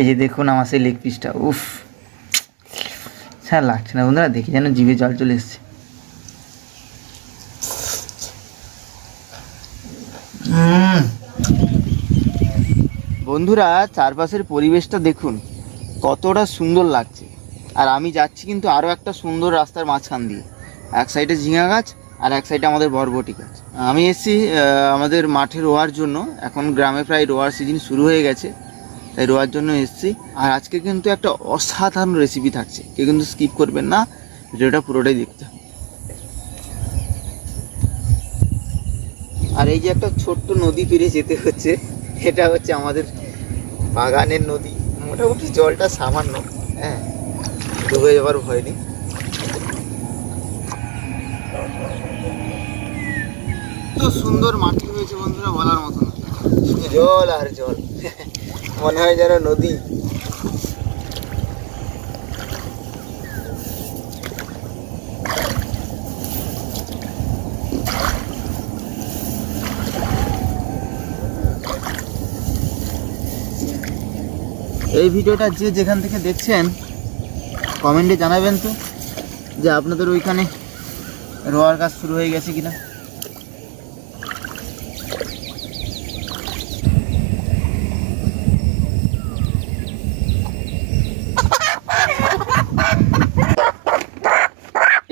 এই যে দেখুন আমার সেই লেগ পিসটা, উফ স্যার লাগছে না বন্ধুরা, দেখি যেন জিভে জল চলে এসছে। বন্ধুরা চারপাশের পরিবেশটা দেখুন কতটা সুন্দর লাগছে। আর আমি যাচ্ছি কিন্তু আরও একটা সুন্দর রাস্তার মাঝখান দিয়ে, এক সাইডে ঝিঙা গাছ আর এক সাইডে আমাদের বরবটি গাছ। আমি এসেছি আমাদের মাঠে রোয়ার জন্য। এখন গ্রামে প্রায় রোয়ার সিজন শুরু হয়ে গেছে, তাই রোয়ার জন্য এসেছি। আর আজকে কিন্তু একটা অসাধারণ রেসিপি থাকছে, কেউ কিন্তু স্কিপ করবেন না, ভিডিওটা পুরোটাই দেখতে হবে। আর এই যে একটা ছোট্ট নদী পেরিয়ে যেতে হচ্ছে, এটা হচ্ছে আমাদের বাগানের নদী। মোটামুটি জলটা সামান্য, হ্যাঁ, ডুবে যাওয়ার ভয় নেই। এত সুন্দর মাটি হয়েছে বন্ধুরা, বলার মতো না, শুধু জল আর জল, মনে হয় যেন নদী। এই ভিডিওটা যে যেখান থেকে দেখছেন কমেন্টে জানাবেন তো যে আপনাদের ওইখানে রোয়ার কাজ শুরু হয়ে গেছে কিনা।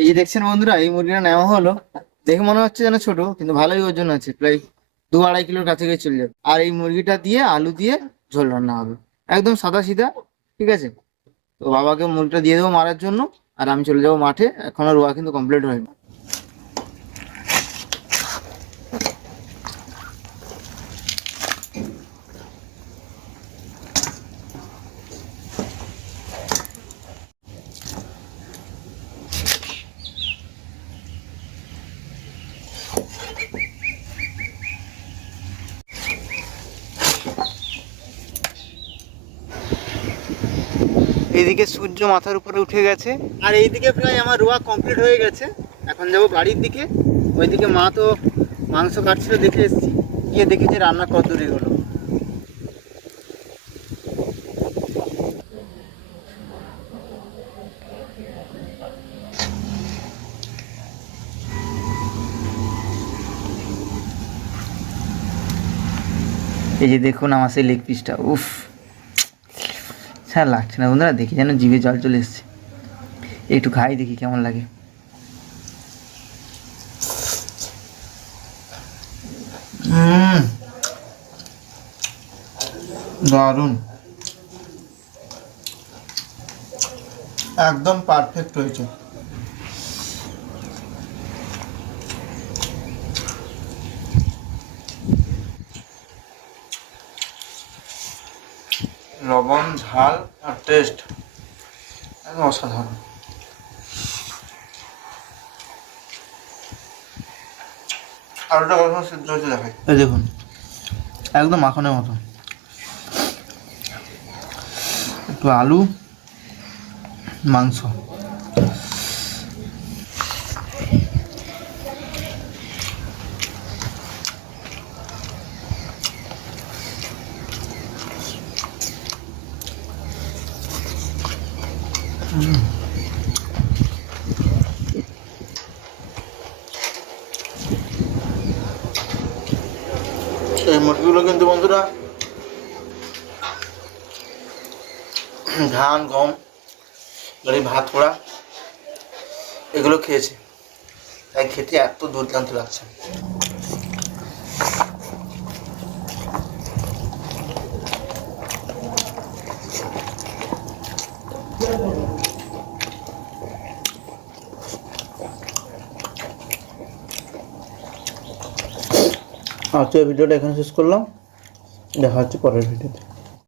এই যে দেখছেন বন্ধুরা, এই মুরগিটা নেওয়া হলো। দেখে মনে হচ্ছে যেন ছোট, কিন্তু ভালোই ওজন আছে, প্রায় 2-2.5 কিলোর কাছাকাছি চলে যাবে। আর এই মুরগিটা দিয়ে আলু দিয়ে ঝোল রান্না হবে, একদম সাদা সিধা, ঠিক আছে। তো বাবাকে মুরগিটা দিয়ে দেবো মারার জন্য, আর আমি চলে যাবো মাঠে। এখনো রোয়া কিন্তু কমপ্লিট হয়নি। এইদিকে সূর্য মাথার উপরে উঠে গেছে, আর এইদিকে প্রায় আমার রোয়া কমপ্লিট হয়ে গেছে। এখন যাবো বাড়ির দিকে। ওইদিকে মা তো মাংস কাটছিল, দেখে এসেছি, গিয়ে দেখেছি রান্না কত দূরে হলো। এই যে দেখুন আমার সেই লেগ পিসটা, উফ স্যার লাগছে না বন্ধুরা, দেখি যেন জিভে জল চলে এসছে। একটু খাই দেখি কেমন লাগে। দারুণ, একদম পারফেক্ট হয়েছে। লবণ, ঝাল আর টেস্ট একদম অসাধারণ। আলুটা কখনো সিদ্ধ হয়েছে দেখাই, এই দেখুন একদম মাখনের মতো। একটু আলু, মাংস, এই মুরগিগুলো কিন্তু বন্ধুরা ধান, গম, ভাত পোড়া এগুলো খেয়েছে, তাই খেতে এত দুর্দান্ত লাগছে। আজকে ভিডিওটা এখানে শেষ করলাম, দেখা হচ্ছে পরের ভিডিওতে।